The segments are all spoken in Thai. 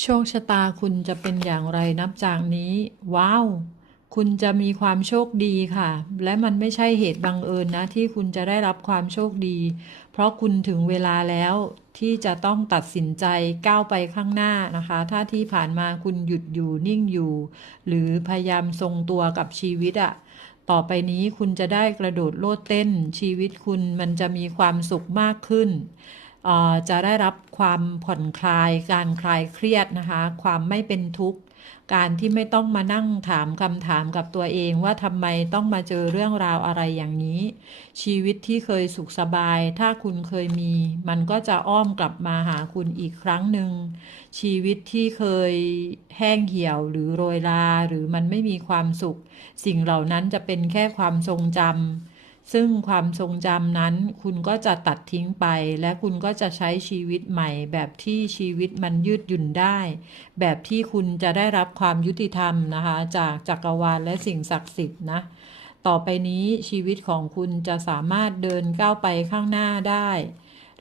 โชคชะตาคุณจะเป็นอย่างไรนับจากนี้ ว้าว คุณจะมีความโชคดีค่ะ และมันไม่ใช่เหตุบังเอิญนะ ที่คุณจะได้รับความโชคดี เพราะคุณถึงเวลาแล้วที่จะต้องตัดสินใจก้าวไปข้างหน้านะคะ ถ้าที่ผ่านมาคุณหยุดอยู่นิ่งอยู่ หรือพยายามทรงตัวกับชีวิตอะต่อไปนี้คุณจะได้กระโดดโลดเต้น ชีวิตคุณมันจะมีความสุขมากขึ้น จะได้รับความผ่อนคลาย การคลายเครียดนะคะ ความไม่เป็นทุกข์ การที่ไม่ต้องมานั่งถามคำถามกับตัวเองว่าทำไมต้องมาเจอเรื่องราวอะไรอย่างนี้ ชีวิตที่เคยสุขสบาย ถ้าคุณเคยมี มันก็จะอ้อมกลับมาหาคุณอีกครั้งหนึ่ง ชีวิตที่เคยแห้งเหี่ยวหรือโรยลาหรือมันไม่มีความสุข สิ่งเหล่านั้นจะเป็นแค่ความทรงจำ ซึ่งความทรงจำนั้นคุณก็จะตัดทิ้งไป และคุณก็จะใช้ชีวิตใหม่ แบบที่ชีวิตมันยืดหยุ่นได้ แบบที่คุณจะได้รับความยุติธรรมนะคะ จากจักรวาลและสิ่งศักดิ์สิทธิ์นะ ต่อไปนี้ชีวิตของคุณจะสามารถเดินก้าวไปข้างหน้าได้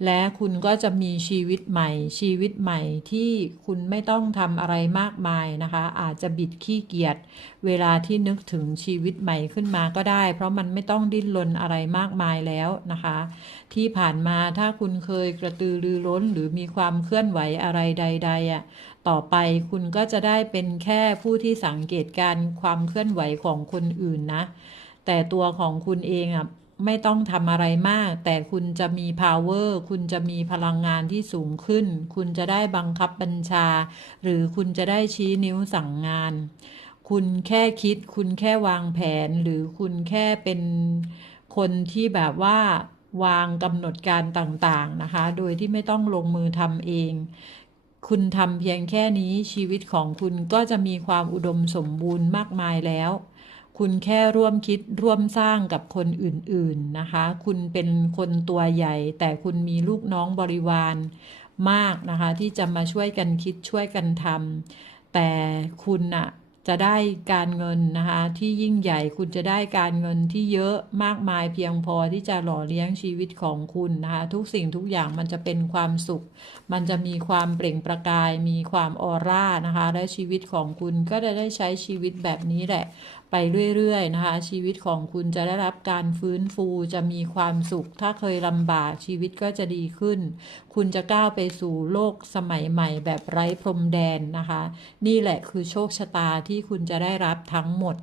และคุณก็จะมีชีวิตใหม่ ชีวิตใหม่ที่คุณไม่ต้องทำอะไรมากมายนะคะ อาจจะบิดขี้เกียจเวลาที่นึกถึงชีวิตใหม่ขึ้นมาก็ได้ เพราะมันไม่ต้องดิ้นรนอะไรมากมายแล้วนะคะ ที่ผ่านมาถ้าคุณเคยกระตือรือร้นหรือมีความเคลื่อนไหวอะไรใด ๆอะต่อไปคุณก็จะได้เป็นแค่ผู้ที่สังเกตการความเคลื่อนไหวของคนอื่นนะแต่ตัวของคุณเองอะ ไม่ต้องทำอะไรมาก แต่คุณจะมี power คุณจะมีพลังงานที่สูงขึ้น คุณจะได้บังคับบัญชา หรือคุณจะได้ชี้นิ้วสั่งงาน คุณแค่คิด คุณแค่วางแผน หรือคุณแค่เป็นคนที่แบบว่าวางกำหนดการต่างๆนะคะ โดยที่ไม่ต้องลงมือทำเอง คุณทำเพียงแค่นี้ชีวิตของคุณก็จะมีความอุดมสมบูรณ์มากมายแล้ว คุณแค่ร่วมคิดร่วมสร้างกับคนอื่นๆนะคะ คุณเป็นคนตัวใหญ่ แต่คุณมีลูกน้องบริวารมากนะคะ ที่จะมาช่วยกันคิดช่วยกันทำแต่คุณอะ จะได้การเงินนะคะที่ยิ่งใหญ่คุณจะได้การเงินที่เยอะมากมายเพียงพอที่จะหล่อเลี้ยงชีวิตของคุณนะคะทุกสิ่งทุกอย่างมันจะเป็นความสุข มันจะมีความเปล่งประกาย มีความออร่านะคะและชีวิตของคุณก็จะได้ใช้ชีวิตแบบนี้แหละ ไปเรื่อยๆนะคะชีวิตของคุณจะได้รับการฟื้นฟูจะมีความสุข ถ้าเคยลำบากชีวิตก็จะดีขึ้น คุณจะก้าวไปสู่โลกสมัยใหม่แบบไร้พรมแดนนะคะ นี่แหละคือโชคชะตาที่คุณจะได้รับทั้งหมด